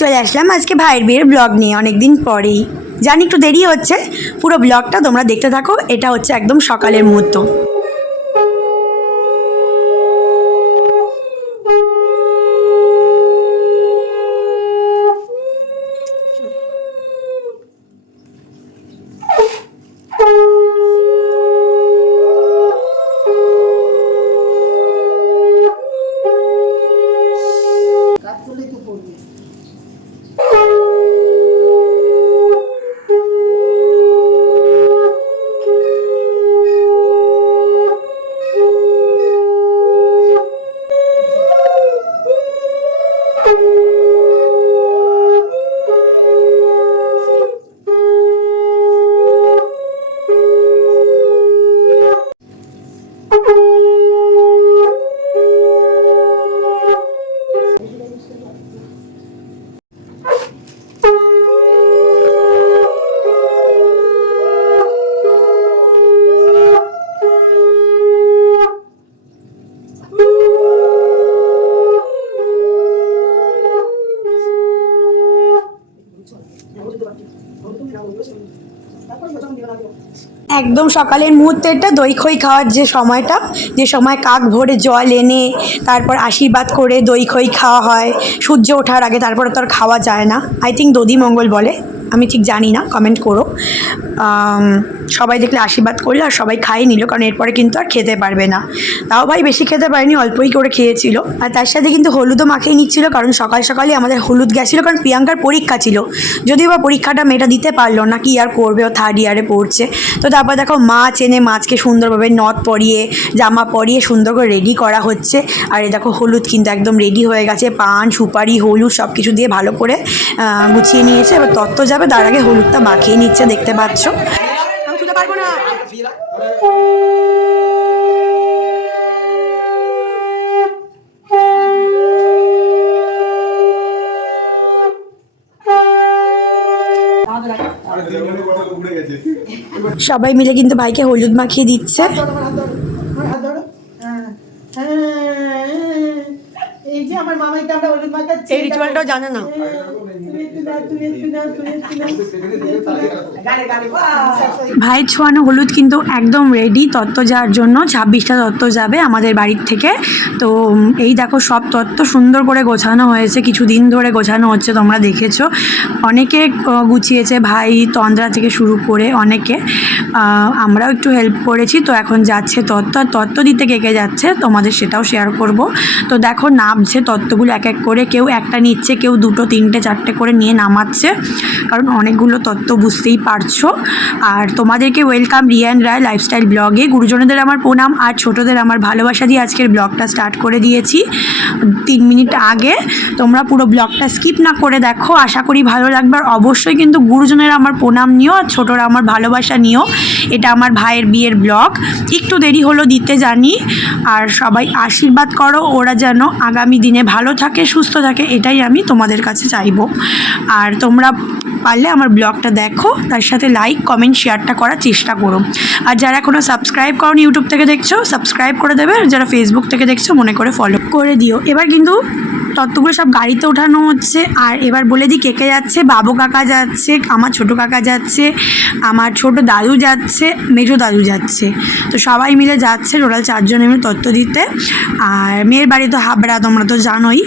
চলে আসলাম আজকে ভাইয়ের বিয়ের ব্লগ নিয়ে অনেকদিন পরেই। জানি একটু দেরি হচ্ছে, পুরো ব্লগটা তোমরা দেখতে থাকো। এটা হচ্ছে একদম সকালের মুহূর্ত। একদম সকালের মুহূর্তেটা দই খই খাওয়ার যে সময়টা, যে সময় কাক ভরে জল এনে তারপর আশীর্বাদ করে দই খই খাওয়া হয় সূর্য ওঠার আগে, তারপরে তো আর খাওয়া যায় না। আই থিঙ্ক দধি মঙ্গল বলে, আমি ঠিক জানি না, কমেন্ট করো। সবাই দেখলে আশীর্বাদ করলো আর সবাই খাইয়ে নিল, কারণ এরপরে কিন্তু আর খেতে পারবে না। তাও ভাই বেশি খেতে পারেনি, অল্পই করে খেয়েছিল। আর তার সাথে কিন্তু হলুদও মাখিয়ে নিচ্ছিল, কারণ সকাল সকালই আমাদের হলুদ গেছিলো, কারণ প্রিয়াঙ্কার পরীক্ষা ছিল। যদিও বা পরীক্ষাটা মেয়েটা দিতে পারলো না, কি আর করবে, ও 3rd ইয়ারে পড়ছে। তো তারপর দেখো মাছ এনে মাছকে সুন্দরভাবে নথ পরিয়ে জামা পরিয়ে সুন্দর করে রেডি করা হচ্ছে। আর এই দেখো হলুদ কিন্তু একদম রেডি হয়ে গেছে, পান সুপারি হলুদ সব কিছু দিয়ে ভালো করে গুছিয়ে নিয়েছে। এবার তত্ত্ব যাবে, তার আগে হলুদটা মাখিয়ে নিচ্ছে, দেখতে পাচ্ছ। আমি তুলতে পারবো না। সবাই মিলে কিন্তু ভাইকে হলুদ মাখিয়ে দিচ্ছে। এই যে আমার মামাইকে আমরা হলুদ মাখাচ্ছি, এই রিচুয়ালটাও জানে না। ভাইয়ের ছোঁয়ানো হলুদ কিন্তু একদম রেডি তত্ত্ব যাওয়ার জন্য। 26টা তত্ত্ব যাবে আমাদের বাড়ির থেকে। তো এই দেখো সব তত্ত্ব সুন্দর করে গোছানো হয়েছে, কিছুদিন ধরে গোছানো হচ্ছে, তোমরা দেখেছো। অনেকে গুছিয়েছে, ভাই তন্দ্রা থেকে শুরু করে অনেকে, আমরাও একটু হেল্প করেছি। তো এখন যাচ্ছে তত্ত্ব, আর তত্ত্ব দিতে কে কে যাচ্ছে তোমাদের সেটাও শেয়ার করব। তো দেখো নামছে তত্ত্বগুলো এক এক করে, কেউ একটা নিচ্ছে, কেউ 2, 3, 4টে করে নিয়ে নামাচ্ছে, কারণ অনেকগুলো তত্ত্ব, বুঝতেই পারছো। আর তোমাদেরকে ওয়েলকাম রিয়ান রায় লাইফস্টাইল ব্লগে। গুরুজনদের আমার প্রণাম আর ছোটদের আমার ভালোবাসা দিয়ে আজকের ব্লগটা স্টার্ট করে দিয়েছি 3 মিনিট আগে। তোমরা পুরো ব্লগটা স্কিপ না করে দেখো, আশা করি ভালো লাগবে। আর অবশ্যই কিন্তু গুরুজনের আমার প্রণাম নিও আর ছোটরা আমার ভালোবাসা নিও। এটা আমার ভাইয়ের বিয়ের ব্লগ, একটু দেরি হলো দিতে জানি। আর সবাই আশীর্বাদ করো, ওরা যেন আগামী দিনে ভালো থাকে সুস্থ থাকে, এটাই আমি তোমাদের কাছে চাইবো। আর তোমরা পারলে আমার ব্লগটা দেখো, তার সাথে লাইক কমেন্ট শেয়ারটা করার চেষ্টা করো। আর যারা এখনও সাবস্ক্রাইব করো, ইউটিউব থেকে দেখছো সাবস্ক্রাইব করে দেবে, আর যারা ফেসবুক থেকে দেখছো মনে করে ফলো করে দিও। এবার কিন্তু তত্ত্বগুলো সব গাড়িতে ওঠানো হচ্ছে। আর এবার বলে দিই কে কে যাচ্ছে। বাবু কাকা যাচ্ছে, আমার ছোটো কাকা যাচ্ছে, আমার ছোটো দাদু যাচ্ছে, মেজো দাদু যাচ্ছে। তো সবাই মিলে যাচ্ছে, টোটাল 4 জন মিলে তত্ত্ব দিতে। আর মেয়ের বাড়ি তো হাবড়া, তোমরা তো জানোই।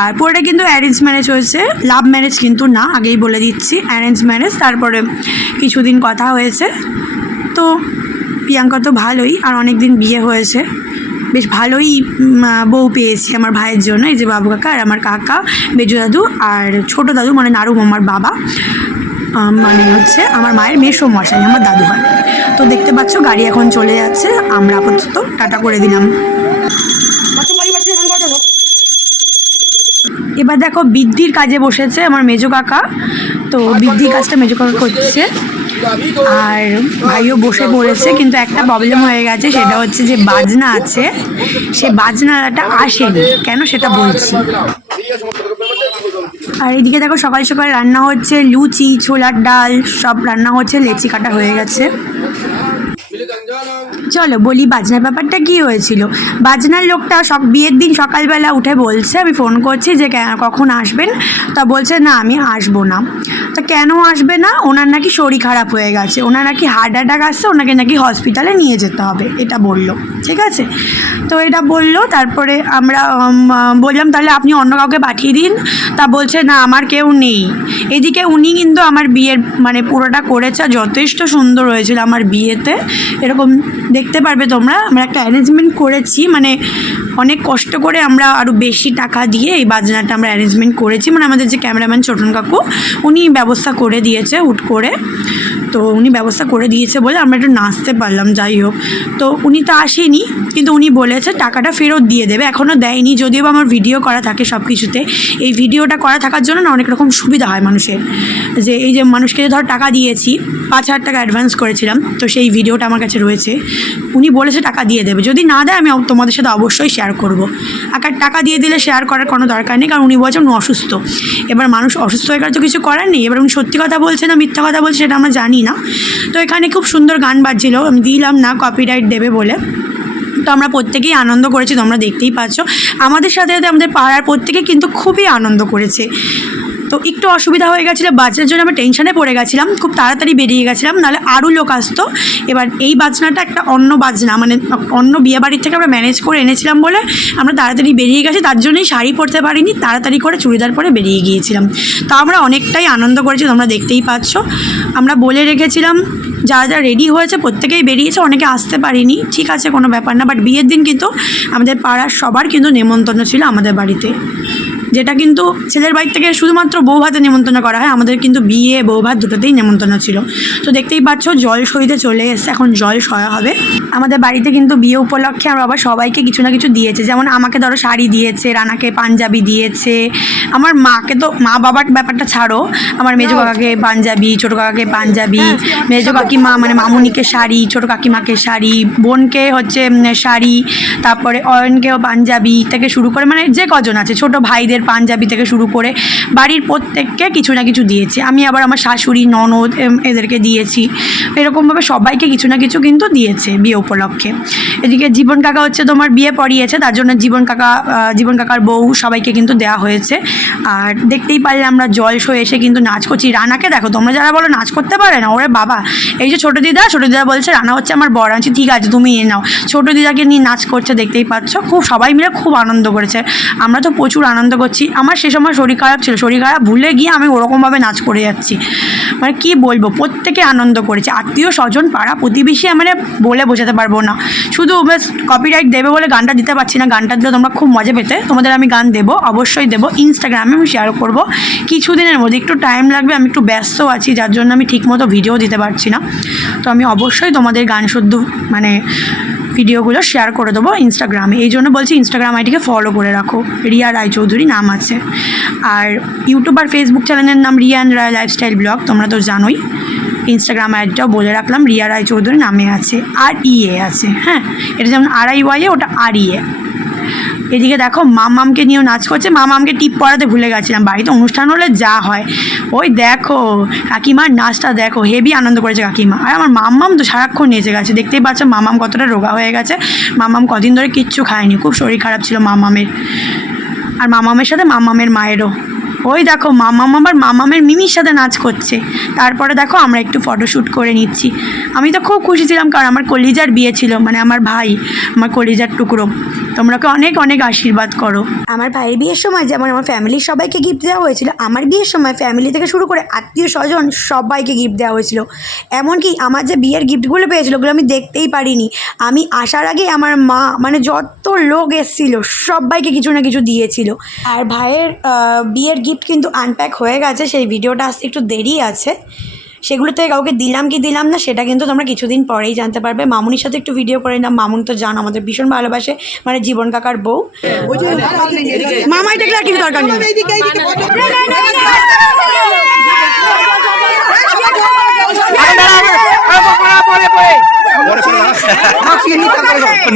আর পুরোটা কিন্তু অ্যারেঞ্জ ম্যারেজ হয়েছে, লাভ ম্যারেজ কিন্তু না, আগেই বলে দিচ্ছি, অ্যারেঞ্জ ম্যারেজ। তারপরে কিছুদিন কথা হয়েছে। তো প্রিয়াঙ্কা তো ভালোই, আর অনেক দিন বিয়ে হয়েছে, বেশ ভালোই বউ পেয়েছি আমার ভাইয়ের জন্য। এই যে বাবু কাকা আর আমার কাকা, মেজো দাদু আর ছোটো দাদু মানে নাড়ু আমার বাবা, মানে হচ্ছে আমার মায়ের মেসো মশাই, আমার দাদু হয়। তো দেখতে পাচ্ছ গাড়ি এখন চলে যাচ্ছে, আমরা আপাতত টাটা করে দিলাম। এবার দেখো বৃদ্ধির কাজে বসেছে আমার মেজো কাকা। তো বৃদ্ধির কাজটা মেজো কাকা করছে, আর ভাইও বসে পড়েছে। কিন্তু একটা প্রবলেম হয়ে গেছে, সেটা হচ্ছে যে বাজনা আছে, সে বাজনাটা আসেনি কেন সেটা বলছি। আর এদিকে দেখো সকাল সকাল রান্না হচ্ছে লুচি, ছোলার ডাল সব রান্না হচ্ছে, লেচি কাটা হয়ে গেছে। চলো বলি বাজনার ব্যাপারটা কি হয়েছিল। বাজনার লোকটা বিয়ের দিন সকালবেলা উঠে বলছে, আমি ফোন করছি যে কখন আসবেন, তা বলছে না আমি আসবো না। তা কেন আসবে না? ওনার নাকি শরীর খারাপ হয়ে গেছে, ওনার নাকি হার্ট অ্যাটাক আসছে, ওনাকে নাকি হসপিটালে নিয়ে যেতে হবে, এটা বললো। ঠিক আছে, তো এটা বললো। তারপরে আমরা বললাম তাহলে আপনি অন্য কাউকে পাঠিয়ে দিন। তা বলছে না আমার কেউ নেই। এদিকে উনি কিন্তু আমার বিয়ের মানে পুরোটা করেছে, যথেষ্ট সুন্দর হয়েছিল আমার বিয়েতে। এরকম দেখতে পারবে তোমরা, আমরা একটা অ্যারেঞ্জমেন্ট করেছি, মানে অনেক কষ্ট করে আমরা আরও বেশি টাকা দিয়ে এই বাজনাটা আমরা অ্যারেঞ্জমেন্ট করেছি। মানে আমাদের যে ক্যামেরাম্যান ছোটন কাকু, উনি ব্যবস্থা করে দিয়েছে হুট করে। তো উনি ব্যবস্থা করে দিয়েছে বলে আমরা একটু নাচতে পারলাম। যাই হোক, তো উনি তো আসেনি, কিন্তু উনি বলেছে টাকাটা ফেরত দিয়ে দেবে, এখনও দেয়নি। যদিও আমার ভিডিও করা থাকে সব কিছুতে, এই ভিডিওটা করা থাকার জন্য না অনেক রকম সুবিধা হয় মানুষের। যে এই যে মানুষকে ধর টাকা দিয়েছি, 5,000 টাকা অ্যাডভান্স করেছিলাম, তো সেই ভিডিওটা আমার কাছে রয়েছে। উনি বলেছে টাকা দিয়ে দেবে, যদি না দেয় আমি তোমাদের সাথে অবশ্যই শেয়ার করবো। আর টাকা দিয়ে দিলে শেয়ার করার কোনো দরকার নেই, কারণ উনি বলছেন উনি অসুস্থ। এবার মানুষ অসুস্থ হয়ে গেলে তো কিছু করার নেই। এবার উনি সত্যি কথা বলছে না মিথ্যা কথা বলছে সেটা আমরা জানি না। তো এখানে খুব সুন্দর গান বাজছিল, আমি দিলাম না কপিরাইট দেবে বলে। তো আমরা প্রত্যেকেই আনন্দ করেছি, তোমরা দেখতেই পাচ্ছ। আমাদের সাথে সাথে আমাদের পাড়ার প্রত্যেকে কিন্তু খুবই আনন্দ করেছে। তো একটু অসুবিধা হয়ে গেছিলো, বাজনার জন্য আমরা টেনশনে পড়ে গেছিলাম, খুব তাড়াতাড়ি বেরিয়ে গেছিলাম, নাহলে আরও লোক আসতো। এবার এই বাজনাটা একটা অন্য বাজনা, মানে অন্য বিয়েবাড়ির থেকে আমরা ম্যানেজ করে এনেছিলাম বলে আমরা তাড়াতাড়ি বেরিয়ে গেছি। তার জন্যই শাড়ি পরতে পারিনি, তাড়াতাড়ি করে চুড়িদার পরে বেরিয়ে গিয়েছিলাম। তা আমরা অনেকটাই আনন্দ করেছি, তোমরা দেখতেই পাচ্ছ। আমরা বলে রেখেছিলাম যারা যারা রেডি হয়েছে প্রত্যেকেই বেরিয়েছে, অনেকে আসতে পারিনি, ঠিক আছে কোনো ব্যাপার না। বাট বিয়ের দিন কিন্তু আমাদের পাড়ার সবার কিন্তু নেমন্তন্ন ছিল আমাদের বাড়িতে, যেটা কিন্তু ছেলের বাড়ি থেকে শুধুমাত্র বউ ভাতে নেমন্তন্ন করা হয়, আমাদের কিন্তু বিয়ে বউ ভাত দুটোতেই নেমন্তন্ন ছিল। তো দেখতেই পাচ্ছ জল সইতে চলে এসছে, এখন জল সয়া হবে। আমাদের বাড়িতে কিন্তু বিয়ে উপলক্ষে আমরা আবার সবাইকে কিছু না কিছু দিয়েছে, যেমন আমাকে ধরো শাড়ি দিয়েছে, রানাকে পাঞ্জাবি দিয়েছে, আমার মাকে তো মা বাবার ব্যাপারটা ছাড়ো, আমার মেজো কাকাকে পাঞ্জাবি, ছোটো কাকাকে পাঞ্জাবি, মেজো কাকিমা মানে মামুনিকে শাড়ি, ছোটো কাকিমাকে শাড়ি, বোনকে হচ্ছে শাড়ি, তারপরে অয়নকেও পাঞ্জাবি থেকে শুরু করে মানে যে কজন আছে ছোটো ভাইদের পাঞ্জাবি থেকে শুরু করে বাড়ির প্রত্যেককে কিছু না কিছু দিয়েছি। আমি আবার আমার শাশুড়ি ননদ এদেরকে দিয়েছি, এরকমভাবে সবাইকে কিছু না কিছু কিন্তু দিয়েছে বিয়ে উপলক্ষে। এদিকে জীবন কাকা হচ্ছে তোমার বিয়ে পড়িয়েছে, তার জন্য জীবন কাকার বউ সবাইকে কিন্তু দেওয়া হয়েছে। আর দেখতেই পারলে আমরা জল সয়ে এসে কিন্তু নাচ করছি। রানাকে দেখো, তোমরা যারা বলো নাচ করতে পারে না, ওরে বাবা, এই যে ছোটো দিদা বলছে রানা হচ্ছে আমার বর, আনছি ঠিক আছে তুমি এ নাও। ছোটো দিদাকে নিয়ে নাচ করছে, দেখতেই পাচ্ছ, খুব সবাই মিলে খুব আনন্দ করেছে। আমরা তো প্রচুর আনন্দ করছি। আমার সে সময় শরীর খারাপ ছিল, শরীর খারাপ ভুলে গিয়ে আমি ওরকমভাবে নাচ করে যাচ্ছি, মানে কী বলবো, প্রত্যেকে আনন্দ করেছে, আত্মীয় স্বজন পাড়া প্রতিবেশী, মানে বলে বোঝাতে পারবো না। শুধু বেশ কপিরাইট দেবে বলে গানটা দিতে পারছি না, গানটা দিলে তোমরা খুব মজা পেতে। তোমাদের আমি গান দেবো, অবশ্যই দেবো, ইনস্টাগ্রামে আমি শেয়ার করবো কিছুদিনের মধ্যে, একটু টাইম লাগবে, আমি একটু ব্যস্ত আছি যার জন্য আমি ঠিকমতো ভিডিও দিতে পারছি না। তো আমি অবশ্যই তোমাদের গান শুদ্ধ মানে ভিডিওগুলো শেয়ার করে দেবো ইনস্টাগ্রামে। এই জন্য বলছি ইনস্টাগ্রাম আইডিকে ফলো করে রাখো, রিয়া রায়চৌধুরী নাম আছে। আর ইউটিউব আর ফেসবুক চ্যানেলের নাম Riya and Roy lifestyle blog, তোমরা তো জানোই। ইনস্টাগ্রাম আইডিটাও বলে রাখলাম, রিয়া রায়চৌধুরী নামে আছে, আর ইয়ে আছে, হ্যাঁ, এটা যেমন RIYA, ওটা REA। এদিকে দেখো মামকে নিয়েও নাচ করছে, মামকে টিপ পড়াতে ভুলে গেছিলাম, বাড়িতে অনুষ্ঠান হলে যা হয়। ওই দেখো কাকিমার নাচটা দেখো, হেভি আনন্দ করেছে কাকিমা। আর আমার মাম্মাম তো সারাক্ষণ নেচে গেছে, দেখতেই পাচ্ছ মাম্মাম কতটা রোগা হয়ে গেছে। মাম্মাম কদিন ধরে কিচ্ছু খায়নি, খুব শরীর খারাপ ছিল মাম্মামের, আর মাম্মামের সাথে মাম্মামের মায়েরও। ওই দেখো মাম্মাম আবার মাম্মামের মিমির সাথে নাচ করছে। তারপরে দেখো আমরা একটু ফটোশ্যুট করে নিচ্ছি। আমি তো খুব খুশি ছিলাম, কারণ আমার কলিজার বিয়ে ছিল, মানে আমার ভাই, আমার কলিজার টুকরো। তোমরাকে অনেক অনেক আশীর্বাদ করো। আমার ভাইয়ের বিয়ের সময় যেমন আমার ফ্যামিলির সবাইকে গিফট দেওয়া হয়েছিল, আমার বিয়ের সময় ফ্যামিলি থেকে শুরু করে আত্মীয় স্বজন সবাইকে গিফট দেওয়া হয়েছিল। এমনকি আমার যে বিয়ের গিফটগুলো পেয়েছিল ওগুলো আমি দেখতেই পারিনি। আমি আসার আগে আমার মা মানে যত লোক এসেছিলো সবাইকে কিছু না কিছু দিয়েছিল। আর ভাইয়ের বিয়ের গিফট কিন্তু আনপ্যাক হয়ে গেছে, সেই ভিডিওটা আসতে একটু দেরি আছে। সেগুলো থেকে কাউকে দিলাম কি দিলাম না সেটা কিন্তু তোমরা কিছুদিন পরেই জানতে পারবে। মামুনির সাথে একটু ভিডিও করে নিলাম, মামুন তো জানো আমাদের ভীষণ ভালোবাসে, মানে জীবন কাকার বউ। মামাই দেখলে আর কিছু দরকার নেই।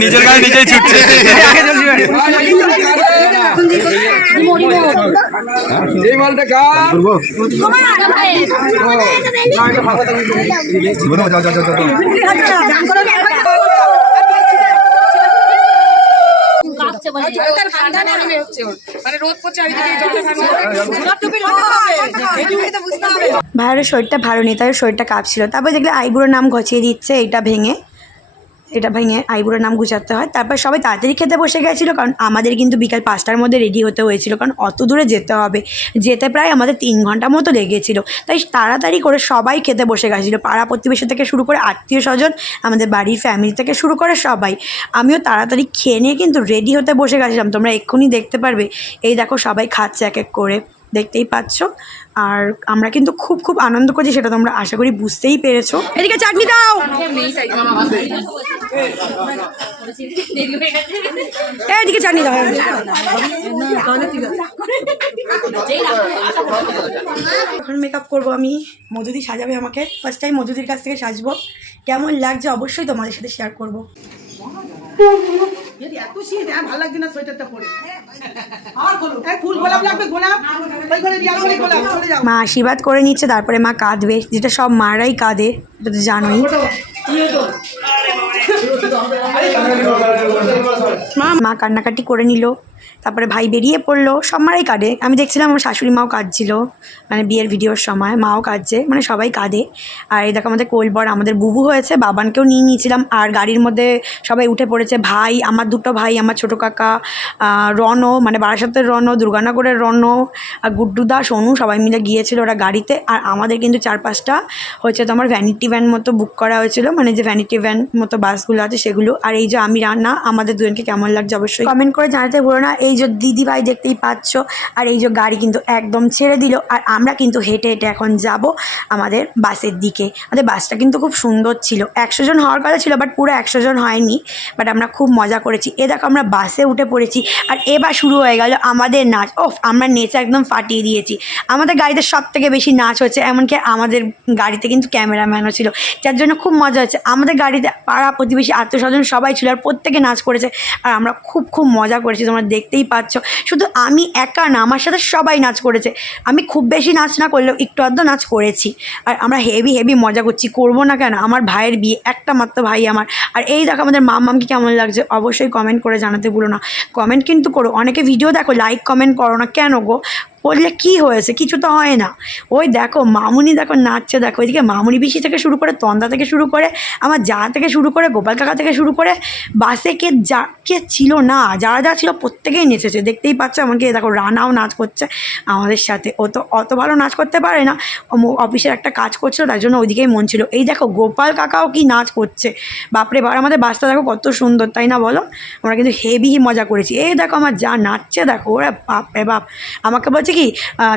নিজের গায়ে নিজেই ছুটছে। এই মালটা ঠান্ডা নেমে হচ্ছে ওর মানে রোদ পড়ছে চারিদিকে ভাইয়ের শরীরটা ভালো নেই, তাই শরীরটা কাঁপছিল। তারপর দেখলে আইবুড়োর নাম ঘষিয়ে দিচ্ছে, এটা ভেঙে আইবুড়োর নাম গুছাতে হয়। তারপর সবাই তাড়াতাড়ি খেতে বসে গেছিলো, কারণ আমাদের কিন্তু বিকাল 5টার মধ্যে রেডি হতে হয়েছিল, কারণ অত দূরে যেতে হবে, যেতে প্রায় আমাদের 3 ঘন্টা মতো লেগেছিলো। তাই তাড়াতাড়ি করে সবাই খেতে বসে গেছিলো, পাড়া প্রতিবেশী থেকে শুরু করে আত্মীয় স্বজন, আমাদের বাড়ির ফ্যামিলি থেকে শুরু করে সবাই। আমিও তাড়াতাড়ি খেয়ে নিয়ে কিন্তু রেডি হতে বসে গেছিলাম, তোমরা এক্ষুনি দেখতে পারবে। এই দেখো সবাই খাচ্ছে এক এক করে, দেখতেই পাচ্ছ। আর আমরা কিন্তু খুব খুব আনন্দ করছি, সেটা তোমরা আশা করি বুঝতেই পেরেছো। এদিকে চাটনি দাও, এদিকে চাটনি দাও। এখন মেকআপ করবো আমি, মধুদি সাজাবে আমাকে। ফার্স্ট টাইম মধুদির কাছ থেকে সাজবো, কেমন লাগছে অবশ্যই তোমাদের সাথে শেয়ার করবো। এত শীত ভালো লাগছে না সোয়েটারটা পরে। ফুল গোলাপ লাগবে, গোলাপ ওই ঘরে দিয়ে আলো গোলাপ চলে যাও। মা আশীর্বাদ করে নিচ্ছে, তারপরে মা কাঁদবে, যেটা সব মারাই কাঁদে, এটা তো জানোই। মা কান্নাকাটি করে নিল, তারপরে ভাই বেরিয়ে পড়লো, সব মারাই কাঁদে। আমি দেখছিলাম আমার শাশুড়ি মাও কাঁদছিল, মানে বিয়ের ভিডিওর সময় মাও কাঁদছে, মানে সবাই কাঁদে। আর এই দেখো আমাদের কোলবর, আমাদের বুবু হয়েছে, বাবানকেও নিয়ে নিয়েছিলাম। আর গাড়ির মধ্যে সবাই উঠে পড়েছে, ভাই, আমার 2টো ভাই, আমার ছোটো কাকা, রনো, মানে বারাসাতের রনো, দুর্গানগরের রনো, আর গুড্ডুদা, সোনু, সবাই মিলে গিয়েছিল ওরা গাড়িতে। আর আমাদের কিন্তু 4-5টা হচ্ছে তোমার ভ্যানিটি ভ্যান মতো বুক করা হয়েছিল, মানে যে ভ্যানিটি ভ্যান মতো বাসগুলো আছে সেগুলো। আর এই যে আমি রান্না, আমাদের দুজনকে কেমন লাগছে অবশ্যই কমেন্ট করে জানাতে ভুলো না। এই যে দিদি ভাই দেখতেই পাচ্ছ, আর এই যে গাড়ি কিন্তু একদম ছেড়ে দিল, আর আমরা কিন্তু হেঁটে হেঁটে এখন যাব আমাদের বাসের দিকে। আমাদের বাসটা কিন্তু খুব সুন্দর ছিল, 100 জন হওয়ার কথা ছিল, বাট পুরো 100 জন হয়নি, বাট আমরা খুব মজা করেছি। এ দেখো আমরা বাসে উঠে পড়েছি, আর এবার শুরু হয়ে গেল আমাদের নাচ। আমরা নেচে একদম ফাটিয়ে দিয়েছি। আমাদের গাড়িতে সব থেকে বেশি নাচ হচ্ছে, এমনকি আমাদের গাড়িতে কিন্তু ক্যামেরাম্যানও ছিল, যার জন্য খুব মজা হচ্ছে। আমাদের গাড়িতে পাড়া প্রতিবেশী আত্মীয় স্বজন সবাই ছিল, আর প্রত্যেকে নাচ করেছে, আর আমরা খুব খুব মজা করেছি, তোমরা দেখতেই পাচ্ছ। শুধু আমি একা না, আমার সাথে সবাই নাচ করেছে। আমি খুব বেশি নাচ না করলেও একটু আধটু নাচ করেছি, আর আমরা হেভি মজা করছি, করবো না কেন? আমার ভাইয়ের বিয়ে, একটা মাত্র ভাই আমার। আর এই দেখো আমাদের মামকে কেমন লাগছে অবশ্যই কমেন্ট করে জানাতে ভুলো না। কমেন্ট কিন্তু করো, অনেকে ভিডিও দেখো লাইক কমেন্ট করো না, কেন গো? বললে কি হয়েছে? কিছু তো হয় না। ওই দেখো মামুনি দেখো নাচছে, দেখো ওইদিকে মামুনি পিসি থেকে শুরু করে, তন্দা থেকে শুরু করে, আমার যা থেকে শুরু করে, গোপাল কাকা থেকে শুরু করে, বাসে কে ছিল না, যারা ছিল প্রত্যেকেই নেচেছে, দেখতেই পাচ্ছ। এমনকি দেখো রানাও নাচ করছে আমাদের সাথে, ও তো অত ভালো নাচ করতে পারে না, অফিসের একটা কাজ করছিল, তার জন্য ওইদিকেই মন ছিল। এই দেখো গোপাল কাকাও কি নাচ করছে, বাপরে বাপ। আমাদের বাসটা দেখো কত সুন্দর, তাই না বলো? আমরা কিন্তু হেভি মজা করেছি। এই দেখো আমার যা নাচছে দেখো, ওরা বাপরে বাপ। আমাকে বলছে কি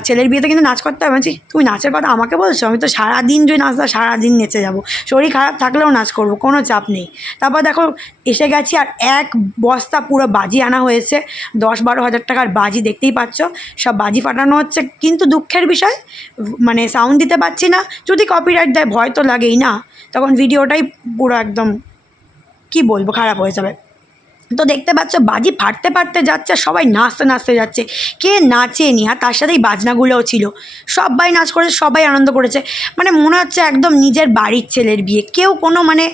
ছেলের বিয়েতে কিন্তু নাচ করতে হবে। বলছি তুমি নাচের কথা আমাকে বলছো? আমি তো সারাদিন যদি নাচতা সারাদিন নেচে যাবো, শরীর খারাপ থাকলেও নাচ করবো, কোনো চাপ নেই। তারপর দেখো এসে গেছি, আর এক বস্তা পুরো বাজি আনা হয়েছে, 10-12 হাজার টাকার বাজি, দেখতেই পাচ্ছ সব বাজি ফাটানো হচ্ছে। কিন্তু দুঃখের বিষয়, মানে সাউন্ড দিতে পারছি না, যদি কপিরাইট দেয় ভয় তো লাগেই না, তখন ভিডিওটাই পুরো একদম কি বলবো খারাপ হয়ে যাবে। তো দেখতে পাচ্ছ বাজি ফাটতে যাচ্ছে, সবাই নাচতে যাচ্ছে, কে নাচেনি? আর তার সাথেই বাজনাগুলোও ছিল, সবাই নাচ করেছে, সবাই আনন্দ করেছে। মানে মনে হচ্ছে একদম নিজের বাড়ির ছেলের বিয়ে। কেউ কোনো মানে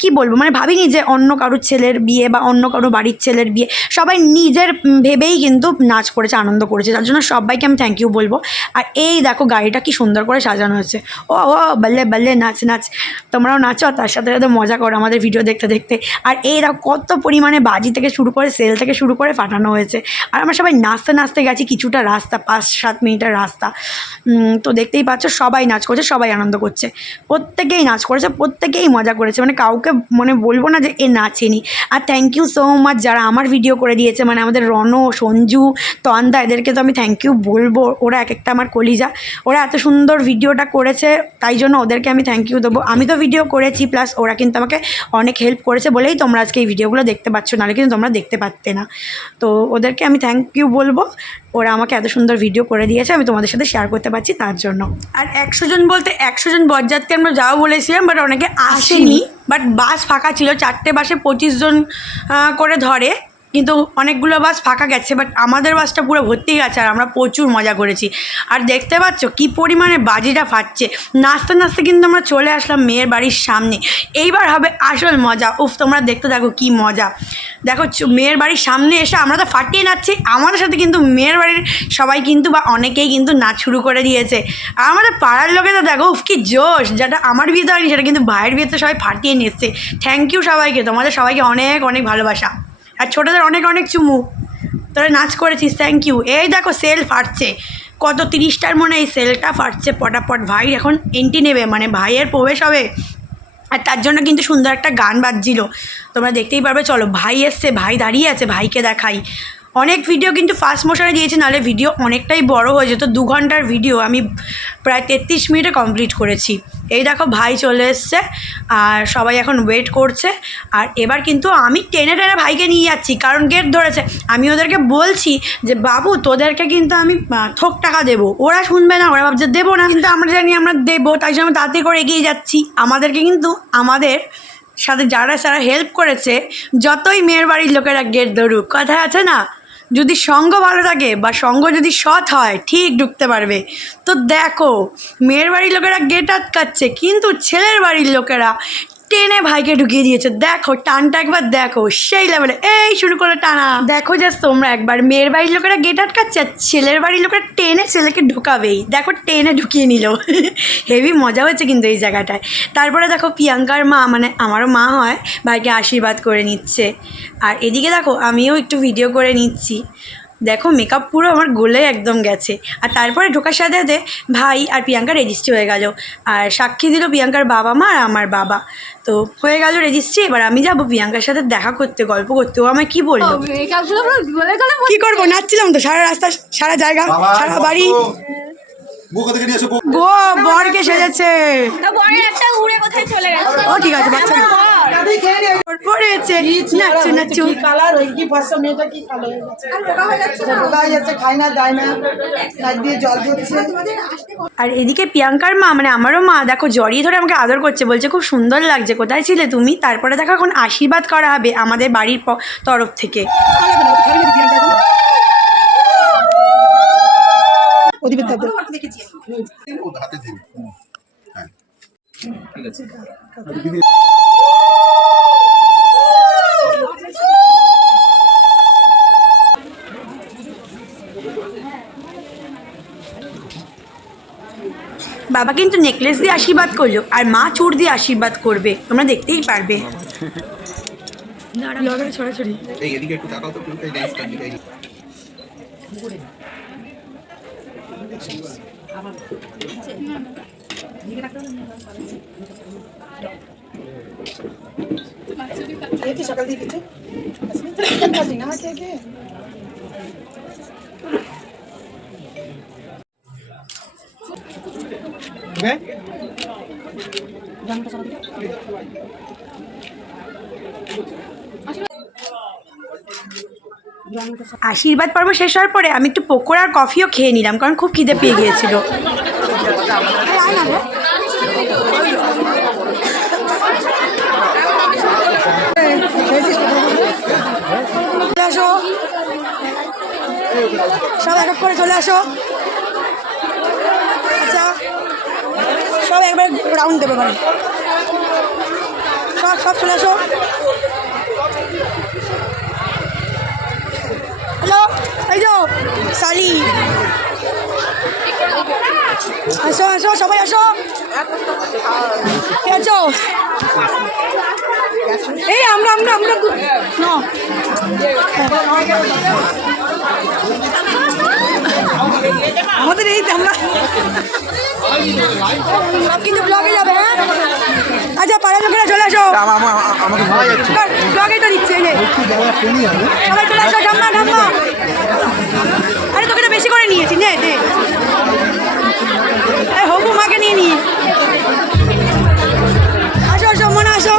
কি বলবো, মানে ভাবিনি যে অন্য কারোর ছেলের বিয়ে বা অন্য কারো বাড়ির ছেলের বিয়ে, সবাই নিজের ভেবেই কিন্তু নাচ করেছে, আনন্দ করেছে, তার জন্য সবাইকে আমি থ্যাংক ইউ বলবো। আর এই দেখো গাড়িটা কি সুন্দর করে সাজানো হয়েছে, ও বললে নাচ, তোমরাও নাচো, তার সাথে সাথে মজা করো আমাদের ভিডিও দেখতে। আর এই দেখো কত পরিমাণে বাজি থেকে শুরু করে, সেল থেকে শুরু করে ফাটানো হয়েছে। আর আমরা সবাই নাচতে গেছি কিছুটা রাস্তা, 5-7 মিনিটের রাস্তা। তো দেখতেই পাচ্ছ সবাই নাচ করছে, সবাই আনন্দ করছে, প্রত্যেকেই নাচ করেছে, প্রত্যেকেই মজা করেছে, মানে কাউকে মানে বলবো না যে এ নাচেনি। আর থ্যাংক ইউ সো মাচ যারা আমার ভিডিও করে দিয়েছে, মানে আমাদের রনো, সঞ্জু, তন্দা, এদেরকে তো আমি থ্যাংক ইউ বলবো। ওরা এক একটা আমার কলিজা, ওরা এত সুন্দর ভিডিওটা করেছে, তাই জন্য ওদেরকে আমি থ্যাংক ইউ দেবো। আমি তো ভিডিও করেছি, প্লাস ওরা কিন্তু আমাকে অনেক হেল্প করেছে বলেই তোমরা আজকে এই ভিডিওগুলো দেখতে পাচ্ছ, নাহলে কিন্তু তোমরা দেখতে পারতে না। তো ওদেরকে আমি থ্যাংক ইউ বলবো, ওরা আমাকে এত সুন্দর ভিডিও করে দিয়েছে, আমি তোমাদের সাথে শেয়ার করতে পারছি তার জন্য। আর 100 জন বলতে 100 জন বরযাত্রী আমরা যাও বলেছিলাম, বাট অনেকে আসেনি, বাট বাস ফাঁকা ছিল, 4টে বাসে 25 জন করে ধরে, কিন্তু অনেকগুলো বাস ফাঁকা গেছে, বাট আমাদের বাসটা পুরো ভর্তি গেছে আর আমরা প্রচুর মজা করেছি। আর দেখতে পাচ্ছ কী পরিমাণে বাজিটা ফাটছে। নাচতে নাচতে কিন্তু আমরা চলে আসলাম মেয়ের বাড়ির সামনে। এইবার হবে আসল মজা। উফ, তোমরা দেখতে থাকো কী মজা। দেখো মেয়ের বাড়ির সামনে এসে আমরা তো ফাটিয়ে নাচছি, আমাদের সাথে কিন্তু মেয়ের বাড়ির সবাই কিন্তু বা অনেকেই কিন্তু নাচ শুরু করে দিয়েছে। আর আমাদের পাড়ার লোকে তো দেখো উফ কি জোশ, যেটা আমার বিয়েতে হয়নি সেটা কিন্তু ভাইয়ের বিয়েতে সবাই ফাটিয়ে নিচ্ছে। থ্যাংক ইউ সবাইকে, তোমাদের সবাইকে অনেক অনেক ভালোবাসা আর ছোটোদের অনেক অনেক চুমু। তোরা নাচ করেছিস, থ্যাংক ইউ। এই দেখো সেল ফাটছে, কত 30টার মনে এই সেলটা ফাটছে পটাপট। ভাই এখন এন্ট্রি নেবে, মানে ভাইয়ের প্রবেশ হবে, আর তার জন্য কিন্তু সুন্দর একটা গান বাজছিল, তোমরা দেখতেই পারবে। চলো ভাই এসছে, ভাই দাঁড়িয়ে আছে, ভাইকে দেখাই। অনেক ভিডিও কিন্তু ফার্স্ট মোশনে দিয়েছি, নাহলে ভিডিও অনেকটাই বড় হয়ে যেত। 2 ঘন্টার ভিডিও আমি প্রায় 33 মিনিটে কমপ্লিট করেছি। এই দেখো ভাই চলে এসছে আর সবাই এখন ওয়েট করছে। আর এবার কিন্তু আমি টেনে টেনে ভাইকে নিয়ে যাচ্ছি, কারণ গেট ধরেছে। আমি ওদেরকে বলছি যে বাবু তোদেরকে কিন্তু আমি থোক টাকা দেবো, ওরা শুনবে না, ওরা ভাবছে দেবো না, কিন্তু আমরা জানি আমরা দেবো, তাই জন্য তাড়াতাড়ি করে এগিয়ে যাচ্ছি। আমাদেরকে কিন্তু আমাদের সাথে যারা হেল্প করেছে, যতই মেয়ের বাড়ির লোকেরা গেট ধরুক, কথায় আছে না, যদি সঙ্গ ভালো থাকে বা সঙ্গ যদি সৎ হয় ঠিক ঢুকতে পারবে। তো দেখো মেয়ের বাড়ির লোকেরা গেট আটকাচ্ছে, কিন্তু ছেলের বাড়ির লোকেরা টেনে ভাইকে ঢুকিয়ে দিয়েছে। দেখো টানটা একবার দেখো, সেই লেভেলে এই শুরু করে টানা। দেখো জাস্ট তোমরা একবার, মেয়ের বাড়ির লোকেরা গেট আটকাচ্ছে আর ছেলের বাড়ির লোকেরা টেনে ছেলেকে ঢুকাবেই। দেখো টেনে ঢুকিয়ে নিল। হেভি মজা হয়েছে কিন্তু এই জায়গাটায়। তারপরে দেখো প্রিয়াঙ্কার মা, মানে আমারও মা হয়, ভাইকে আশীর্বাদ করে নিচ্ছে। আর এদিকে দেখো আমিও একটু ভিডিও করে নিচ্ছি। দেখো মেকআপ পুরো আমার গলে একদম গেছে। আর তারপরে ঢোকার সাথে সাথে ভাই আর প্রিয়াঙ্কা রেজিস্ট্রি হয়ে গেল, আর সাক্ষী দিল প্রিয়াঙ্কার বাবা মা আর আমার বাবা। তো হয়ে গেল রেজিস্ট্রি। এবার আমি যাবো প্রিয়াঙ্কার সাথে দেখা করতে, গল্প করতে। ও আমায় কী বললো, কী করবো, নাচছিলাম তো সারা রাস্তা, সারা জায়গা, সারা বাড়ি। গো বরকে সেজেছে, ও ঠিক আছে, বাচ্চা পড়েছে, নাচু নাচু। কালার হয়ে কি ফর্সা মেয়েটা কি কালো হয়ে গেছে, ঢোকা হয়ে যাচ্ছে, খায় না দায় না, নাক দিয়ে জল ঝরছে। আর এদিকে প্রিয়াঙ্কার মা, মানে আমারও মা, দেখো জড়িয়ে ধরে আমাকে আদর করছে, বলছে খুব সুন্দর লাগছে, কোথায় ছিলে তুমি। তারপরে দেখো এখন আশীর্বাদ করা হবে আমাদের বাড়ির তরফ থেকে। বাবা কিন্তু নেকলেস দিয়ে আশীর্বাদ করলো, আর মা চুড় দিয়ে আশীর্বাদ করবে, তোমরা দেখতেই পারবে। ছড়াছড়ি সকাল দিয়ে কিছু না আশীর্বাদ পর্ব শেষ হওয়ার পরে আমি একটু পকোড়া আর কফিও খেয়ে নিলাম, কারণ খুব খিদে পেয়ে গিয়েছিল। আসো সব এক এক করে চলে আসো। আচ্ছা সব একবার রাউন্ড দেবে, মানে সব সব চলে আসো। হ্যালো, এই যো সালি, আসো আসো সবাই আসো। কে আছো? এই আমরা আমরা আমরা না আমাদের এই আমরা কিন্তু ব্লগে যাবে। হ্যাঁ আচ্ছা পাড়ার লোকেরা চলে আসো, ব্লগে তো দিচ্ছে। সবাই চলে আসো, ঢাম্মা ঢাম্মা। আরে তোকে তো বেশি করে নিয়েছি, নে দে, হবু মাকে নিয়ে নিয়ে আসো আসো মনে আসো।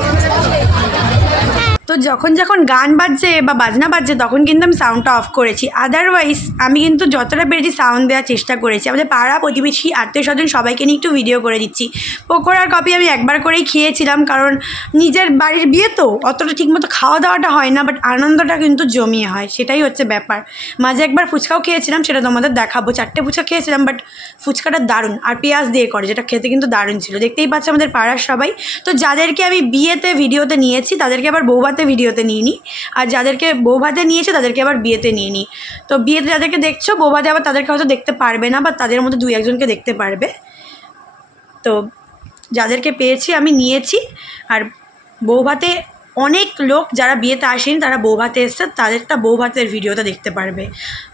তো তো যখন যখন গান বাজছে বা বাজনা বাজছে তখন কিন্তু আমি সাউন্ডটা অফ করেছি। আদারওয়াইজ আমি কিন্তু যতটা পেরেছি সাউন্ড দেওয়ার চেষ্টা করেছি। আমাদের পাড়া প্রতিবেশী আত্মীয় স্বজন সবাইকে নিয়ে একটু ভিডিও করে দিচ্ছি। পকোড়ার কপি আমি একবার করেই খেয়েছিলাম, কারণ নিজের বাড়ির বিয়ে তো অতটা ঠিকমতো খাওয়া দাওয়াটা হয় না, বাট আনন্দটা কিন্তু জমিয়ে হয়, সেটাই হচ্ছে ব্যাপার। মাঝে একবার ফুচকাও খেয়েছিলাম, সেটা তোমাদের দেখাবো। 4টে ফুচকা খেয়েছিলাম, বাট ফুচকাটা দারুণ, আর পেঁয়াজ দিয়ে করে, যেটা খেতে কিন্তু দারুণ ছিল। দেখতেই পাচ্ছে আমাদের পাড়ার সবাই। তো যাদেরকে আমি বিয়েতে ভিডিওতে নিয়েছি তাদেরকে আবার বৌভাতে ভিডিওতে নিয়ে নিই, আর যাদেরকে বৌভাতে নিয়েছে তাদেরকে আবার বিয়েতে নিয়ে নিই। তো বিয়েতে যাদেরকে দেখছো বৌভাতে আবার তাদেরকে হয়তো দেখতে পারবে না, বা তাদের মধ্যে 2-1জনকে দেখতে পারবে। তো যাদেরকে পেয়েছি আমি নিয়েছি। আর বৌভাতে অনেক লোক যারা বিয়েতে আসেনি তারা বৌভাতে এসছে, তাদেরটা বৌভাতের ভিডিওতে দেখতে পারবে।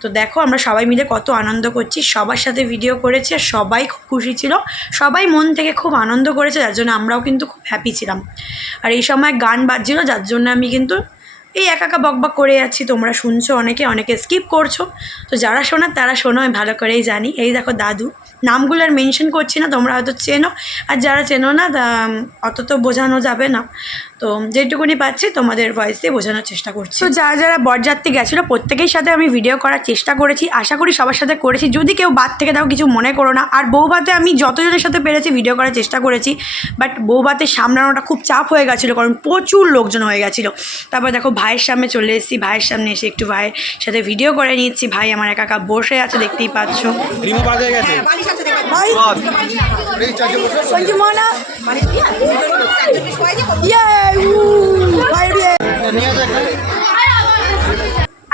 তো দেখো আমরা সবাই মিলে কত আনন্দ করছি, সবার সাথে ভিডিও করেছি, আর সবাই খুব খুশি ছিল, সবাই মন থেকে খুব আনন্দ করেছে, যার জন্য আমরাও কিন্তু খুব হ্যাপি ছিলাম। আর এই সময় গান বাজছিল, যার জন্য আমি কিন্তু এই একা বকবক করে যাচ্ছি। তোমরা শুনছো, অনেকে স্কিপ করছো, তো যারা শোনার তারা শোনো, আমি ভালো করেই জানি। এই দেখো দাদু, নামগুলো আর মেনশন করছি না, তোমরা হয়তো চেনো, আর যারা চেনো না অত তো বোঝানো যাবে না, তো যেটুকুনি পাচ্ছি তোমাদের ভয়েস দিয়ে বোঝানোর চেষ্টা করছি। তো যারা বরযাত্রী গেছিলো প্রত্যেকের সাথে আমি ভিডিও করার চেষ্টা করেছি, আশা করি সবার সাথে করেছি। যদি কেউ বাদ থেকে দাও কিছু মনে করো না। আর বৌভাতে আমি যতজনের সাথে পেরেছি ভিডিও করার চেষ্টা করেছি, বাট বৌভাতে সামলানোটা খুব চাপ হয়ে গেছিলো, কারণ প্রচুর লোকজন হয়ে গেছিলো। তারপর দেখো ভাইয়ের সামনে চলে এসেছি, ভাইয়ের সামনে এসে একটু ভাইয়ের সাথে ভিডিও করে নিচ্ছি। ভাই আমার একা বসে আছে, দেখতেই পাচ্ছ।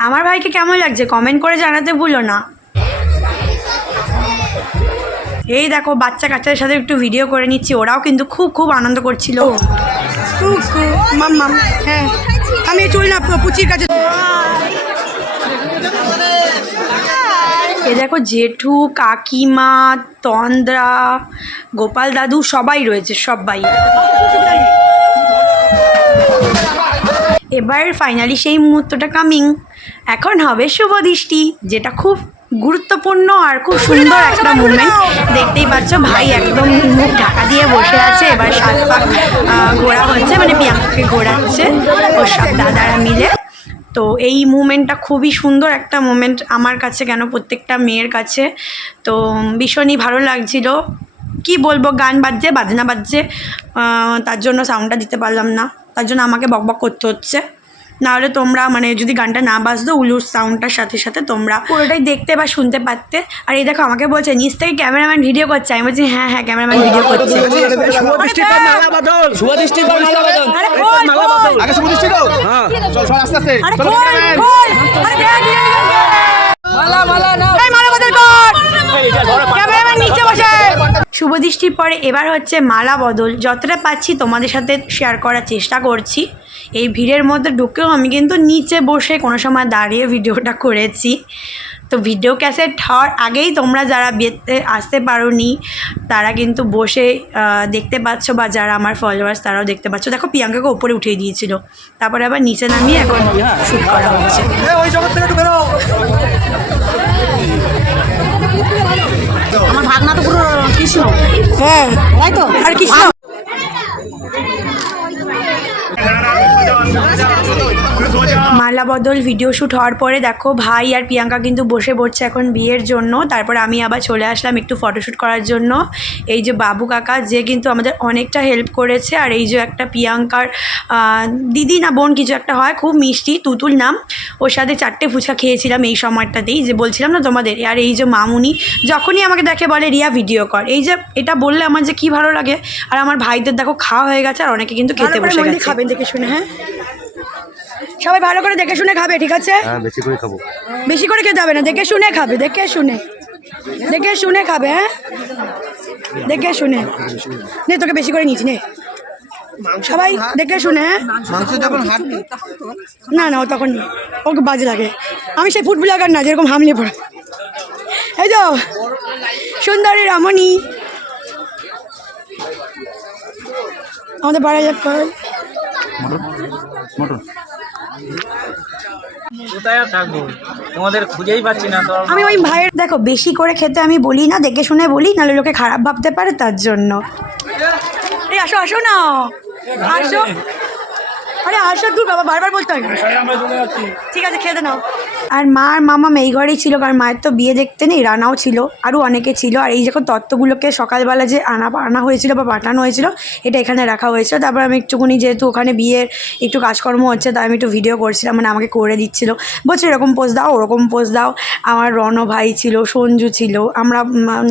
আমার ভাইকে কেমন লাগছে কমেন্ট করে জানাতে ভুলো না। এই দেখো বাচ্চা কাচ্চাদের সাথে একটু ভিডিও করে নিচ্ছি, ওরাও কিন্তু খুব আনন্দ করছিল। হ্যাঁ আমি চলি না পুচির কাছে। এ দেখো জেঠু, কাকিমা, তন্দ্রা, গোপাল দাদু সবাই রয়েছে, সবাই। এবার ফাইনালি সেই মুহূর্তটা কামিং। এখন হবে শুভ দৃষ্টি, যেটা খুব গুরুত্বপূর্ণ আর খুব সুন্দর একটা মুভমেন্ট। দেখতেই পাচ্ছ ভাই একদম মুখ ঢাকা দিয়ে বসে আছে। এবার 7 পাক ঘোরা হচ্ছে, মানে প্রিয়াঙ্কাকে ঘোরাচ্ছে ওর সব দাদারা মিলে। তো এই মুভমেন্টটা খুবই সুন্দর একটা মুভমেন্ট আমার কাছে, কেন প্রত্যেকটা মেয়ের কাছে। তো ভীষণই ভালো লাগছিল। কি বলবো, গান বাজছে, বাজনা বাজছে, তার জন্য সাউন্ডটা দিতে পারলাম না, তার জন্য আমাকে বকবক করতে হচ্ছে। নাহলে তোমরা মানে যদি গানটা না বাজতো উলুর সাউন্ডটার সাথে সাথে তোমরা পুরোটাই দেখতে বা শুনতে পারতে। আর এই দেখো আমাকে বলছে নিচ থেকে ক্যামেরাম্যান ভিডিও করছে, আমি বলছি হ্যাঁ ক্যামেরাম্যান ভিডিও করছে। শুভদৃষ্টির পরে এবার হচ্ছে মালা বদল। যতটা পাচ্ছি তোমাদের সাথে শেয়ার করার চেষ্টা করছি। এই ভিড়ের মধ্যে ঢুকেও আমি কিন্তু নিচে বসে কোনো সময় দাঁড়িয়ে ভিডিওটা করেছি। তো ভিডিও ক্যাসেট হওয়ার আগেই তোমরা যারা বিয়েতে আসতে পারোনি তারা কিন্তু বসে দেখতে পাচ্ছ, বা যারা আমার ফলোয়ার্স তারাও দেখতে পাচ্ছ। দেখো প্রিয়াঙ্কাকে উপরে উঠিয়ে দিয়েছিল, তারপরে আবার নিচে নামিয়ে এখন শ্যুট করা হচ্ছে। আমার ভাগনা তো পুরো কৃষ্ণ, হ্যাঁ তাই তো, আর কৃষ্ণ। মালা বদল ভিডিও শ্যুট হওয়ার পরে দেখো ভাই আর প্রিয়াঙ্কা কিন্তু বসে পড়ছে এখন বিয়ের জন্য। তারপর আমি আবার চলে আসলাম একটু ফটোশ্যুট করার জন্য। এই যে বাবু কাকা, যে কিন্তু আমাদের অনেকটা হেল্প করেছে। আর এই যে একটা প্রিয়াঙ্কার দিদি না বোন কিছু একটা হয়, খুব মিষ্টি, তুতুল নাম, ওর সাথে 4টে ফুচকা খেয়েছিলাম এই সময়টাতেই, যে বলছিলাম না তোমাদের। আর এই যে মামুনি যখনই আমাকে দেখে বলে রিয়া ভিডিও কর, এই যে এটা বললে আমার যে কী ভালো লাগে। আর আমার ভাইদের দেখো খাওয়া হয়ে গেছে, আর অনেকে কিন্তু খেতে বসে গেছে। খাবেন দেখে শুনে, হ্যাঁ সবাই ভালো করে দেখে শুনে খাবে, ঠিক আছে? বেশি করে খাবো, বেশি করে খেতে হবে না, দেখে শুনে খাবে, দেখে শুনে খাবে, হ্যাঁ দেখে শুনে নে, তোকে বেশি করে নিয়েছি নে, সবাই দেখে শুনে। মাংস যখন হাট না ও তখন ওকে বাজে লাগে। আমি সেই ফুড ব্লগার না যেরকম হামলে পড়ে। এই তো সুন্দরী রমণী আমাদের বাড়া যাক করে। কোথায় থাকবো, তোমাদের খুঁজেই পাচ্ছি না তো। আমি ওই ভাইয়ের দেখো বেশি করে খেতে আমি বলি না, দেখে শুনে বলি, নাহলে লোকে খারাপ ভাবতে পারে, তার জন্য। এই আসো না, আসো আরে আশা দূর বাবা, বারবার বলতে হয়। ঠিক আছে, খেতে নাও। আর মা আর মামা এই ঘরেই ছিল, কারণ মায়ের তো বিয়ে দেখতে নেই, রানাও ছিল, আরও অনেকে ছিল। আর এই যখন তত্ত্বগুলোকে সকালবেলা যে আনা হয়েছিল বা পাঠানো হয়েছিল, এটা এখানে রাখা হয়েছিল। তারপর আমি একটুখানি, যেহেতু ওখানে বিয়ের একটু কাজকর্ম হচ্ছে, তাই আমি একটু ভিডিও করছিলাম, মানে আমাকে করে দিচ্ছিল, বলছে এরকম পোজ দাও, ওরকম পোজ দাও। আমার রণ ভাই ছিল, সঞ্জু ছিল, আমরা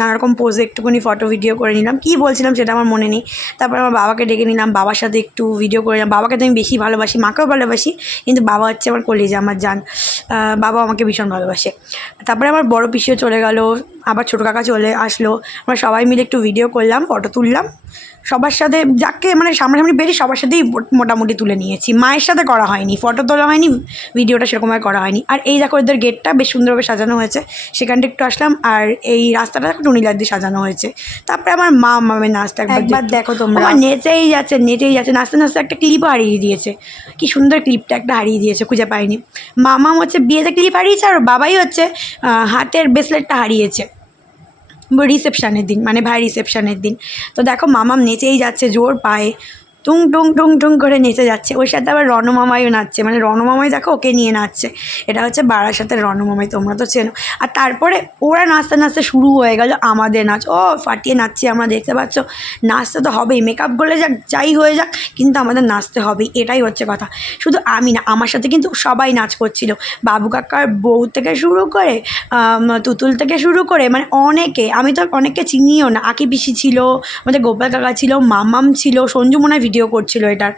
নানারকম পোজে একটুখানি ফটো ভিডিও করে নিলাম। কী বলছিলাম সেটা আমার মনে নেই। তারপর আমার বাবাকে ডেকে নিলাম, বাবার সাথে একটু ভিডিও করে নিলাম। বাবাকে তো আমি বেশি ভালোবাসি, মাকেও ভালোবাসি, কিন্তু বাবা হচ্ছে আমার কলেজে, আমার জান। বাবা আমাকে ভীষণ ভালোবাসে। তারপরে আমার বড় পিসিও চলে গেল, আবার ছোটো কাকা চলে আসলো। আমরা সবাই মিলে একটু ভিডিও করলাম, ফটো তুললাম সবার সাথে, যাকে মানে সামনাসামনি বেরিয়ে সবার সাথেই মোটামুটি তুলে নিয়েছি। মায়ের সাথে করা হয়নি, ফটো তোলা হয়নি, ভিডিওটা সেরকমভাবে করা হয়নি। আর এই দেখো এদের গেটটা বেশ সুন্দরভাবে সাজানো হয়েছে, সেখানটা একটু আসলাম। আর এই রাস্তাটা দেখো টুনিলার দিয়ে সাজানো হয়েছে। তারপরে আমার মা মামের নাচটা একবার দেখো তোমরা, নেচেই যাচ্ছে, নাচতে নাচতে একটা ক্লিপও হারিয়ে দিয়েছে। কি সুন্দর ক্লিপটা একটা হারিয়ে দিয়েছে, খুঁজে পাইনি। মামাম হচ্ছে বিয়েতে ক্লিপ হারিয়েছে, আর বাবাই হচ্ছে হাতের ব্রেসলেটটা হারিয়েছে রিসেপশানের দিন, মানে ভাই রিসেপশানের দিন। তো দেখো মামাম নেচেই যাচ্ছে জোর পায়ে, টুং টুং টুং টুং করে নেচে যাচ্ছে। ওর সাথে আবার রণমামাইও নাচছে, মানে রণমামাই দেখো ওকে নিয়ে নাচছে। এটা হচ্ছে বারাসাতের রণমামাই, তোমরা তো চেনো। আর তারপরে ওরা নাচতে নাচতে শুরু হয়ে গেল আমাদের নাচ। ও ফাটিয়ে নাচছি আমরা, দেখতে পাচ্ছ। নাচতে তো হবেই, মেকআপ গলে যাক, যাই হয়ে যাক, কিন্তু আমাদের নাচতে হবেই, এটাই হচ্ছে কথা। শুধু আমি না, আমার সাথে কিন্তু সবাই নাচ করছিল। বাবু কাকার বউ থেকে শুরু করে, তুতুল থেকে শুরু করে, মানে অনেকে, আমি তো অনেককে চিনিও না। আকি পিসি ছিল, আমাদের গোপাল কাকা ছিল, মামাম ছিল, সঞ্জু মনে হয় ভিডিও করছিল এটার,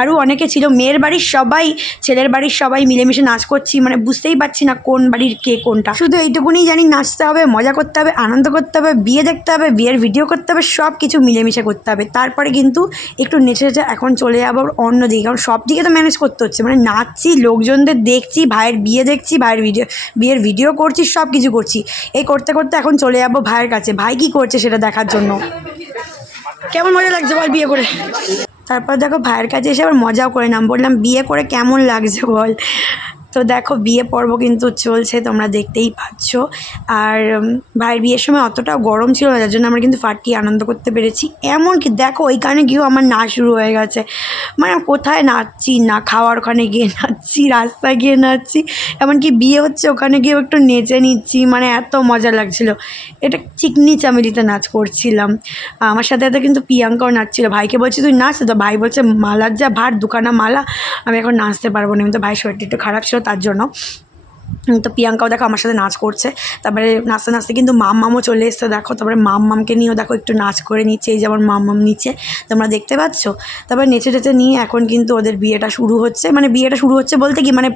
আরও অনেকে ছিল। মেয়ের বাড়ির সবাই, ছেলের বাড়ির সবাই মিলেমিশে নাচ করছি, মানে বুঝতেই পারছি না কোন বাড়ির কে কোনটা। শুধু এইটুকুনি জানি, নাচতে হবে, মজা করতে হবে, আনন্দ করতে হবে, বিয়ে দেখতে হবে, বিয়ের ভিডিও করতে হবে, সব কিছু মিলেমিশে করতে হবে। তারপরে কিন্তু একটু নেচে নেচে এখন চলে যাবো অন্যদিকে, কারণ সব দিকে তো ম্যানেজ করতে হচ্ছে। মানে নাচছি, লোকজনদের দেখছি, ভাইয়ের বিয়ে দেখছি, বিয়ের ভিডিও করছি, সব কিছু করছি। এই করতে করতে এখন চলে যাবো ভাইয়ের কাছে, ভাই কী করছে সেটা দেখার জন্য। কেমন মজা লাগছে বল বিয়ে করে? তারপর দেখো ভাইয়ের কাছে এসে আবার মজাও করে নাম, বললাম বিয়ে করে কেমন লাগছে বল। তো দেখো বিয়ে পর্ব কিন্তু চলছে, তোমরা দেখতেই পাচ্ছ। আর ভাইয়ের বিয়ের সময় অতটাও গরম ছিল না, যার জন্য আমরা কিন্তু ফাটিয়ে আনন্দ করতে পেরেছি। এমনকি দেখো ওইখানে গিয়েও আমার নাচ শুরু হয়ে গেছে, মানে কোথায় নাচছি না, খাওয়ার ওখানে গিয়ে নাচছি, রাস্তায় গিয়ে নাচছি, এমনকি বিয়ে হচ্ছে ওখানে গিয়েও একটু নেচে নিচ্ছি, মানে এত মজা লাগছিল। এটা চিকনি চামেলিতে নাচ করছিলাম। আমার সাথে সাথে কিন্তু প্রিয়াঙ্কাও নাচছিল। ভাইকে বলছি তুই নাচ, তো ভাই বলছে মালার যা ভার, দুখানা মালা, আমি এখন নাচতে পারবো না। কিন্তু ভাই শরীরটা একটু খারাপ ছিল তার জন্য। তো প্রিয়াঙ্কাও দেখো আমার সাথে নাচ করছে। তারপরে নাচতে নাচতে কিন্তু মামও চলে এসছে দেখো। তারপরে মামকে নিয়েও দেখো একটু নাচ করে নিচ্ছে, এই যেমন মাম নিচে তোমরা দেখতে পাচ্ছ। তারপরে নেচে টেচে নিয়ে এখন কিন্তু ওদের বিয়েটা শুরু হচ্ছে, মানে বিয়েটা শুরু হচ্ছে বলতে কি, মানে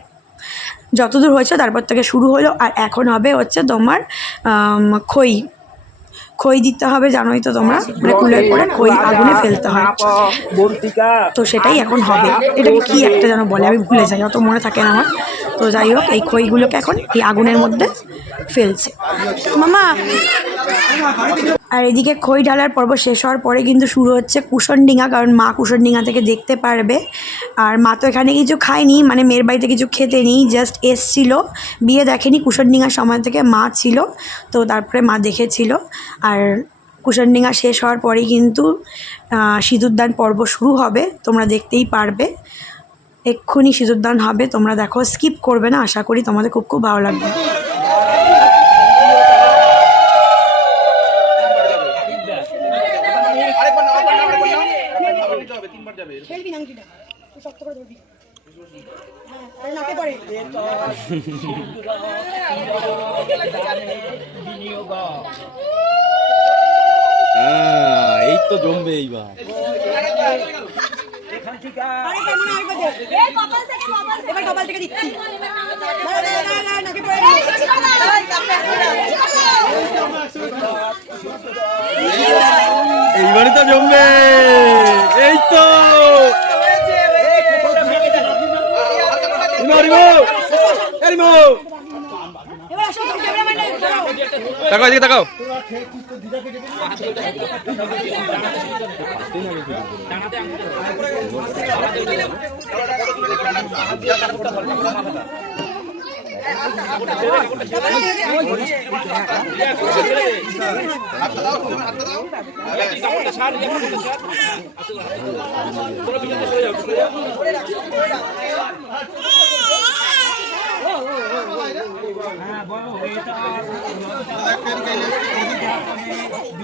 যতদূর হয়েছে তারপর থেকে শুরু হলো। আর এখন হবে হচ্ছে তোমার খই দিতে হবে, জানোই তো তোমরা, মানে কুলের পরে খই আগুনে ফেলতে হয়, তো সেটাই এখন হবে। এটাকে কি একটা যেন বলে, আমি ভুলে যাই, অত মনে থাকে না আমার। তো যাই হোক, এই খইগুলোকে এখন এই আগুনের মধ্যে ফেলছে মামা। আর এদিকে খই ঢালার পর্ব শেষ হওয়ার পরে কিন্তু শুরু হচ্ছে কুশনডিঙা, কারণ মা কুশনডিঙা থেকে দেখতে পারবে। আর মা তো এখানে কিছু খায়নি, মানে মেয়ের বাড়িতে কিছু খেতে নেই, জাস্ট এসছিল, বিয়ে দেখেনি। কুশনডিঙার সময় থেকে মা ছিল, তো তারপরে মা দেখেছিল। আর কুশনডিঙা শেষ হওয়ার পরেই কিন্তু সিঁদুরদান পর্ব শুরু হবে, তোমরা দেখতেই পারবে। এক্ষুনি সিঁদুরদান হবে, তোমরা দেখো, স্কিপ করবে না, আশা করি তোমাদের খুব খুব ভালো লাগবে। এই তো জমবে এইবার। এইবারে তো জমবে, এই তো তাকাও, এদিকে তাকাও।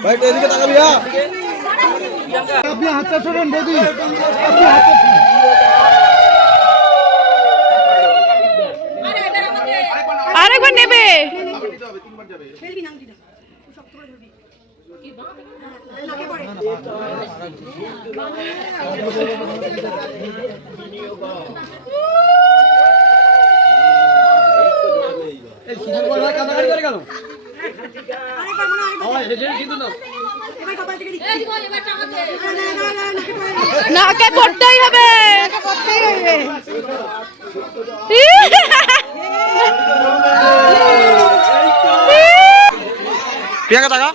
ভাই এদিকে তাকাবি হ্যাঁ আপনি হাতটা সরান বৌদি আরেকবার নেবে। নাকে করতেই হবে। প্রিয়াঙ্কা টাকা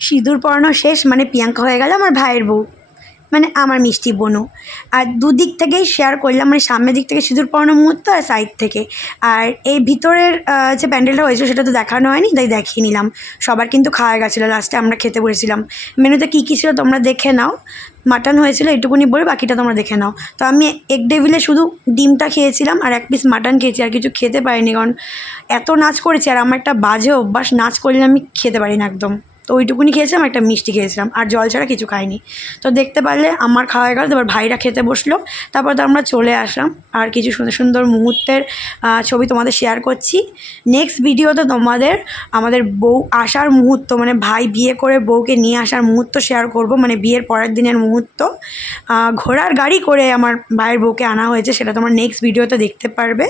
সিঁদুর পরানো শেষ মানে প্রিয়াঙ্কা হয়ে গেল আমার ভাইয়ের বউ, মানে আমার মিষ্টি বোনও। আর দুদিক থেকেই শেয়ার করলাম, মানে সামনের দিক থেকে সিঁদুর পরানো মুহূর্ত আর সাইড থেকে। আর এই ভিতরের যে প্যান্ডেলটা হয়েছিল সেটা তো দেখানো হয়নি, তাই দেখিয়ে নিলাম। সবার কিন্তু খাওয়া গেছিলো, লাস্টে আমরা খেতে বসেছিলাম। মেনুতে কী কী ছিল তোমরা দেখে নাও। মাটন হয়েছিল এটুকুনি বলে, বাকিটা তোমরা দেখে নাও। তো আমি এগ ডেভিলে শুধু ডিমটা খেয়েছিলাম আর এক পিস মাটন খেয়েছি, আর কিছু খেতে পারিনি, কারণ এত নাচ করেছি। আর আমার একটা বাজে অভ্যাস, নাচ করলে আমি খেতে পারি না একদম। তো ওইটুকুনি খেয়েছিলাম, একটা মিষ্টি খেয়েছিলাম, আর জল ছাড়া কিছু খাইনি। তো দেখতে পারলে আমার খাওয়া হয়ে গেল, তারপর ভাইরা খেতে বসলো, তারপর তো আমরা চলে আসলাম। আর কিছু সুন্দর সুন্দর মুহূর্তের ছবি তোমাদের শেয়ার করছি নেক্সট ভিডিওতে। তোমাদের আমাদের বউ আসার মুহূর্ত, মানে ভাই বিয়ে করে বউকে নিয়ে আসার মুহূর্ত শেয়ার করব, মানে বিয়ের পরের দিনের মুহূর্ত। ঘোড়ার গাড়ি করে আমার ভাইয়ের বউকে আনা হয়েছে, সেটা তোমরা নেক্সট ভিডিওতে দেখতে পারবে।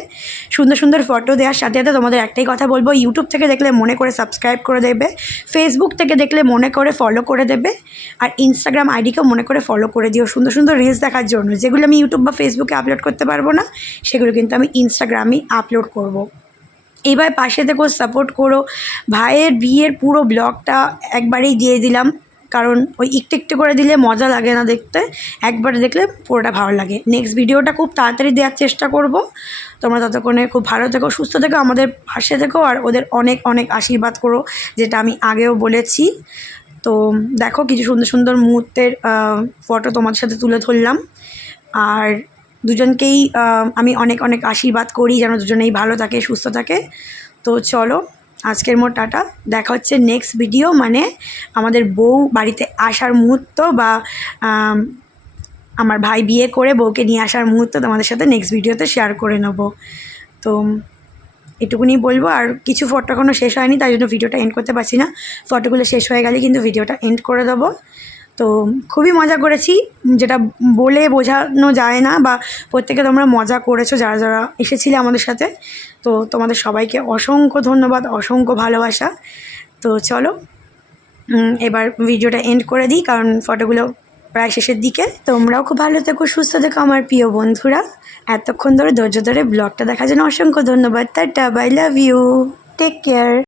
সুন্দর সুন্দর ফটো দেওয়ার সাথে সাথে তোমাদের একটাই কথা বলবো, ইউটিউব থেকে দেখলে মনে করে সাবস্ক্রাইব করে দেবে, ফেসবুক থেকে দেখলে মনে করে ফলো করে দেবে, আর ইনস্টাগ্রাম আইডিকেও মনে করে ফলো করে দিও সুন্দর সুন্দর রিলস দেখার জন্য। যেগুলো আমি ইউটিউব বা ফেসবুকে আপলোড করতে পারবো না, সেগুলো কিন্তু আমি ইনস্টাগ্রামেই আপলোড করব। এইবার পাশে থেকেও সাপোর্ট করো। ভাইয়ের বিয়ের পুরো ব্লগটা একবারেই দিয়ে দিলাম, কারণ ওই একটু একটু করে দিলে মজা লাগে না দেখতে, একবার দেখলে পুরোটা ভালো লাগে। নেক্সট ভিডিওটা খুব তাড়াতাড়ি দেওয়ার চেষ্টা করব। তোমরা ততক্ষণে খুব ভালো থেকো, সুস্থ থেকো, আমাদের পাশে থেকো, আর ওদের অনেক অনেক আশীর্বাদ করো, যেটা আমি আগেও বলেছি। তো দেখো কিছু সুন্দর সুন্দর মুহূর্তের ফটো তোমাদের সাথে তুলে ধরলাম। আর দুজনকেই আমি অনেক অনেক আশীর্বাদ করি যেন দুজনেই ভালো থাকে, সুস্থ থাকে। তো চলো আজকের মতো টাটা, দেখা হচ্ছে নেক্সট ভিডিও, মানে আমাদের বউ বাড়িতে আসার মুহূর্ত, বা আমার ভাই বিয়ে করে বউকে নিয়ে আসার মুহূর্ত তোমাদের সাথে নেক্সট ভিডিওতে শেয়ার করে নেব। তো এটুকুনি বলবো। আর কিছু ফটো এখনও শেষ হয়নি, তাই জন্য ভিডিওটা এন্ড করতে পারছি না। ফটোগুলো শেষ হয়ে গেলে কিন্তু ভিডিওটা এন্ড করে দেবো। তো খুবই মজা করেছি, যেটা বলে বোঝানো যায় না, বা প্রত্যেকে তোমরা মজা করেছো যারা যারা এসেছিলে আমাদের সাথে। তো তোমাদের সবাইকে অসংখ্য ধন্যবাদ, অসংখ্য ভালোবাসা। তো চলো এবার ভিডিওটা এন্ড করে দিই, কারণ ফটোগুলো প্রায় শেষের দিকে। তোমরাও খুব ভালো থেকো, সুস্থ থেকো আমার প্রিয় বন্ধুরা। এতক্ষণ ধরে ধৈর্য ধরে ব্লগটা দেখার জন্য অসংখ্য ধন্যবাদ। Tata, bye, love you, take care.